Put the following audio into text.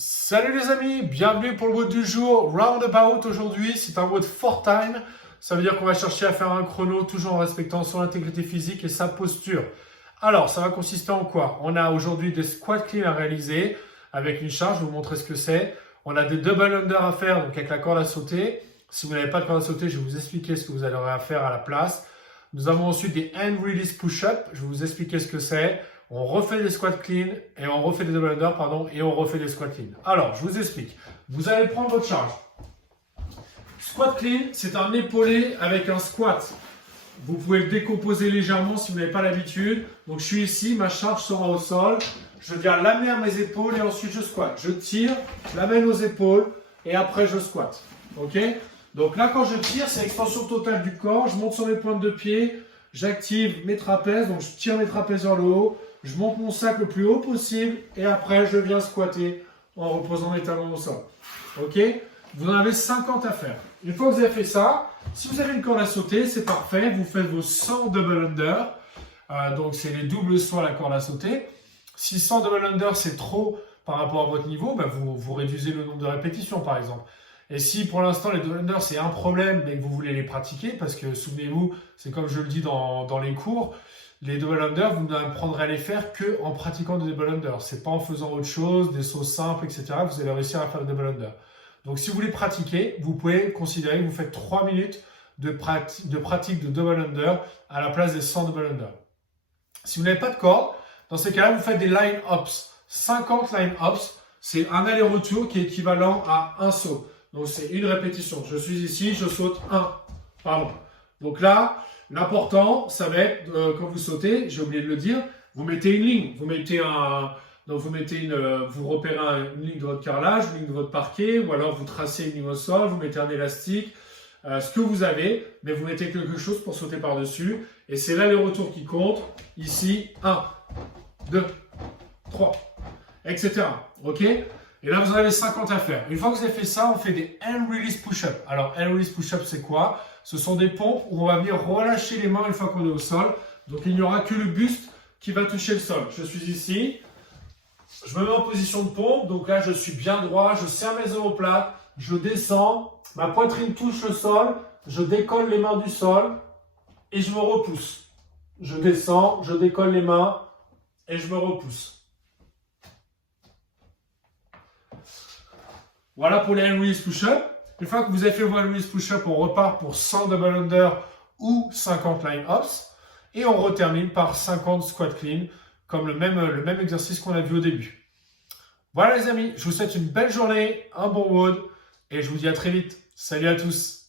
Salut les amis, bienvenue pour le WOD du jour. Roundabout aujourd'hui, c'est un WOD for time. Ça veut dire qu'on va chercher à faire un chrono toujours en respectant son intégrité physique et sa posture. Alors, ça va consister en quoi? On a aujourd'hui des squat clean à réaliser avec une charge, je vais vous montrer ce que c'est. On a des double under à faire, donc avec la corde à sauter. Si vous n'avez pas de corde à sauter, je vais vous expliquer ce que vous allez avoir à faire à la place. Nous avons ensuite des hand release push-up, je vais vous expliquer ce que c'est. On refait des squats clean et on refait des double under, et on refait des squats clean. Alors, je vous explique. Vous allez prendre votre charge. Squat clean, c'est un épaulé avec un squat. Vous pouvez le décomposer légèrement si vous n'avez pas l'habitude. Donc, je suis ici, ma charge sera au sol. Je viens l'amener à mes épaules et ensuite je squatte. Je tire, je l'amène aux épaules et après je squatte. Ok? Donc là, quand je tire, c'est l'extension totale du corps. Je monte sur mes pointes de pied. J'active mes trapèzes. Donc, je tire mes trapèzes vers le haut. Je monte mon sac le plus haut possible et après je viens squatter en reposant mes talons au sol. Ok? Vous en avez 50 à faire. Une fois que vous avez fait ça, si vous avez une corde à sauter, c'est parfait. Vous faites vos 100 double under. Donc c'est les doubles sauts à la corde à sauter. Si 100 double under c'est trop par rapport à votre niveau, vous réduisez le nombre de répétitions par exemple. Et si pour l'instant les double under c'est un problème mais que vous voulez les pratiquer, parce que souvenez-vous, c'est comme je le dis dans les cours, les double under, vous n'apprendrez à les faire qu'en pratiquant des double under. C'est pas en faisant autre chose, des sauts simples, etc. Vous allez réussir à faire des double under. Donc si vous voulez pratiquer, vous pouvez considérer que vous faites 3 minutes de pratique de double under à la place des 100 double under. Si vous n'avez pas de corde, dans ces cas-là, vous faites des line-ups. 50 line-ups, c'est un aller-retour qui est équivalent à un saut. Donc c'est une répétition. Je suis ici, je saute 1. Pardon. Donc là, l'important, ça va être, quand vous sautez, j'ai oublié de le dire, vous mettez une ligne. Vous repérez une ligne de votre carrelage, une ligne de votre parquet, ou alors vous tracez une ligne au sol, vous mettez un élastique, ce que vous avez, mais vous mettez quelque chose pour sauter par-dessus. Et c'est l'aller-retour qui compte. Ici, 1, 2, 3, etc. Ok? Et là, vous en avez 50 à faire. Une fois que vous avez fait ça, on fait des hand release push-up. Alors, hand release push-up, c'est quoi? Ce sont des pompes où on va venir relâcher les mains une fois qu'on est au sol. Donc, il n'y aura que le buste qui va toucher le sol. Je suis ici. Je me mets en position de pompe. Donc là, je suis bien droit. Je serre mes omoplates. Je descends. Ma poitrine touche le sol. Je décolle les mains du sol. Et je me repousse. Je descends. Je décolle les mains. Et je me repousse. Voilà pour les hand release push-up. Une fois que vous avez fait vos hand release push-up, on repart pour 100 double under ou 50 line-ups. Et on retermine par 50 squat clean, comme le même exercice qu'on a vu au début. Voilà les amis, je vous souhaite une belle journée, un bon WOD, et je vous dis à très vite. Salut à tous!